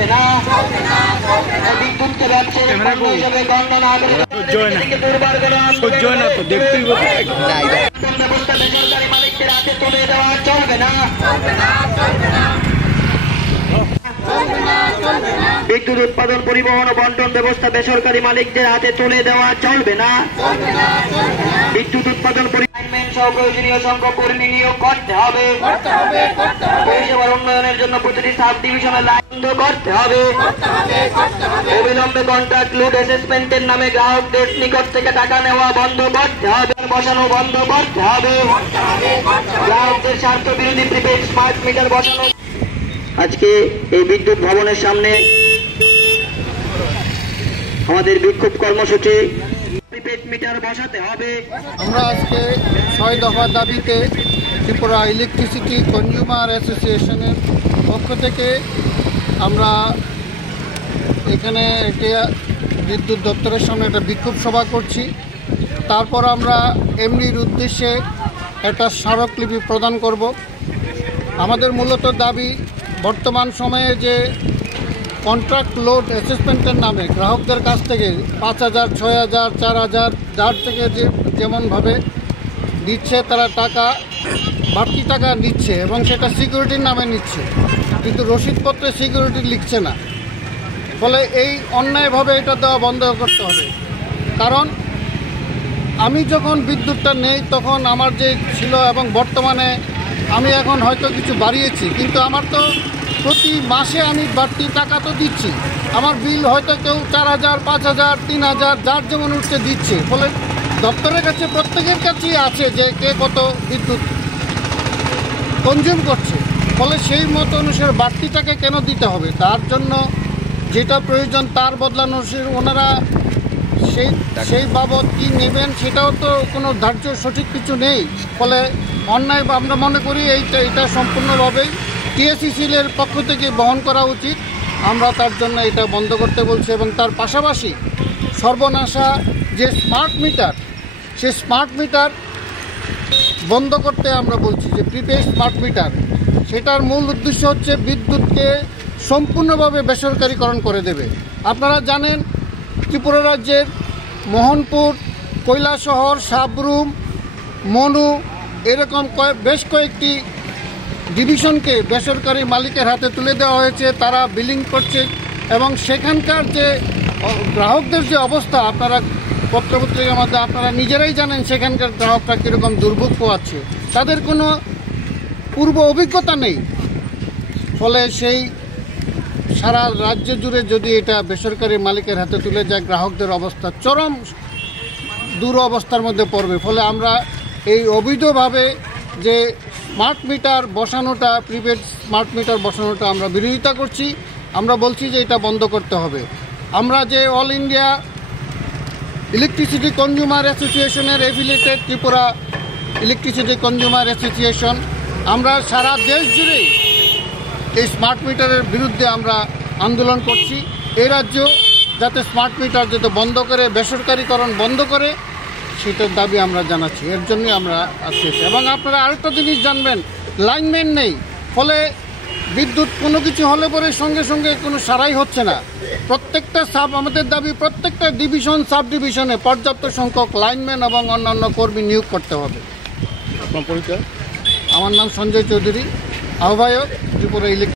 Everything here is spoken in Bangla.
চলবে না। বিদ্যুৎকে ব্যবসায়িক পণ্য হিসেবে গণ্য না করে সহ্য হয় না তো, দেখতেই ব্যবস্থা বেসরকারি মালিকদের হাতে তুলে দেওয়া চলবে না। বিদ্যুৎ উৎপাদন, পরিবহন ও বন্টন ব্যবস্থা বেসরকারি মালিকদের হাতে তুলে দেওয়া চলবে না। বিদ্যুৎ উৎপাদন সহ প্রয়োজনীয় সংখ্যক কর্মী নিয়োগ করতে হবে। পরিষেবার উন্নয়নের জন্য প্রতিটি সাব ডিভিশনে লাইন বন্ধ করতে হবে। অবিলম্বে কন্ট্রাক্ট লুট অ্যাসেসমেন্টের নামে গ্রাহকদের নিকট থেকে টাকা নেওয়া বন্ধ করতে হবে, বসানো বন্ধ করতে হবে। গ্রাহকদের স্বার্থ বিরোধী প্রিপেড স্মার্ট মিটার বসানো। আজকে এই বিদ্যুৎ ভবনের সামনে আমাদের বিক্ষোভ কর্মসূচি, প্রিপেড মিটার বসাতে হবে। আমরা আজকে 6 দফা দাবিতে ত্রিপুরা ইলেকট্রিসিটি কনজিউমার অ্যাসোসিয়েশনের পক্ষ থেকে আমরা এখানে একটি বিদ্যুৎ দপ্তরের সামনে একটা বিক্ষোভ সভা করছি। তারপর আমরা এমনির উদ্দেশ্যে একটা স্মারকলিপি প্রদান করব। আমাদের মূলত দাবি, বর্তমান সময়ে যে কন্ট্রাক্ট লোড অ্যাসেসমেন্টের নামে গ্রাহকদের কাছ থেকে 5,000, 6,000, 4,000 যার থেকে যেমনভাবে দিচ্ছে, তারা টাকা বাড়তি টাকা নিচ্ছে এবং সেটা সিকিউরিটির নামে নিচ্ছে, কিন্তু রসিদপত্রে সিকিউরিটি লিখছে না। ফলে এই অন্যায়ভাবে এটা দেওয়া বন্ধ করতে হবে। কারণ আমি যখন বিদ্যুৎটা নেই তখন আমার যে ছিল এবং বর্তমানে আমি এখন হয়তো কিছু বাড়িয়েছি, কিন্তু আমার তো প্রতি মাসে আমি বাড়তি টাকা তো দিচ্ছি। আমার বিল হয়তো কেউ 4,000, 5,000, 3,000 যার যেমন উঠতে দিচ্ছে। ফলে দপ্তরের কাছে প্রত্যেকের কাছেই আছে যে কে কত বিদ্যুৎ কনজিউম করছে। ফলে সেই মতো অনুসারে বাড়তি টাকা কেন দিতে হবে? তার জন্য যেটা প্রয়োজন তার বদলানো ওনারা সেই বাবদ কি নেবেন সেটাও তো কোনো ধার্য সঠিক কিছু নেই। ফলে অন্যায় আমরা মনে করি এটা সম্পূর্ণভাবেই টিএসসিসিএল-এর পক্ষ থেকে বহন করা উচিত। আমরা তার জন্য এটা বন্ধ করতে বলছি এবং তার পাশাপাশি সর্বনাশা যে স্মার্ট মিটার, সেই স্মার্ট মিটার বন্ধ করতে আমরা বলছি। যে প্রিপেড স্মার্ট মিটার, সেটার মূল উদ্দেশ্য হচ্ছে বিদ্যুৎকে সম্পূর্ণভাবে বেসরকারীকরণ করে দেবে। আপনারা জানেন ত্রিপুরা রাজ্যের মোহনপুর, কৈলাসহর, সাবরুম, মনু এরকম বেশ কয়েকটি ডিভিশনকে বেসরকারি মালিকের হাতে তুলে দেওয়া হয়েছে। তারা বিলিং করছে এবং সেখানকার যে গ্রাহকদের যে অবস্থা আপনারা পত্রপত্রিকার মধ্যে আপনারা নিজেরাই জানেন, সেখানকার গ্রাহকরা কীরকম দুর্ভোগ পোয়াচ্ছে। তাদের কোনো পূর্ব অভিজ্ঞতা নেই। ফলে সেই সারা রাজ্য জুড়ে যদি এটা বেসরকারি মালিকের হাতে তুলে যায়, গ্রাহকদের অবস্থা চরম দুরবস্থার মধ্যে পড়বে। ফলে আমরা এই অবৈধভাবে যে স্মার্ট মিটার বসানোটা, প্রিপেড স্মার্ট মিটার বসানোটা আমরা বিরোধিতা করছি। আমরা বলছি যে এটা বন্ধ করতে হবে। আমরা যে অল ইন্ডিয়া ইলেকট্রিসিটি কনজিউমার অ্যাসোসিয়েশনের affiliated Tripura electricity consumer association, আমরা সারা দেশ জুড়েই এই স্মার্ট মিটারের বিরুদ্ধে আমরা আন্দোলন করছি। এই রাজ্য যাতে স্মার্ট মিটার যাতে বন্ধ করে, বেসরকারীকরণ বন্ধ করে, সেটার দাবি আমরা জানাচ্ছি। এর জন্য আমরা আসছি। এবং আপনারা আরেকটা জিনিস জানবেন, লাইনম্যান নেই। ফলে বিদ্যুৎ কোনো কিছু হলে পরে সঙ্গে সঙ্গে কোনো সারাই হচ্ছে না। প্রত্যেকটা আমাদের দাবি প্রত্যেকটা ডিভিশন, সাব ডিভিশনে পর্যাপ্ত সংখ্যক লাইনম্যান এবং অন্যান্য কর্মী নিয়োগ করতে হবে। আপনার পরিচয়? আমার নাম সঞ্জয় চৌধুরী, আহ্বায়ক ত্রিপুরা ইলেকট্রিক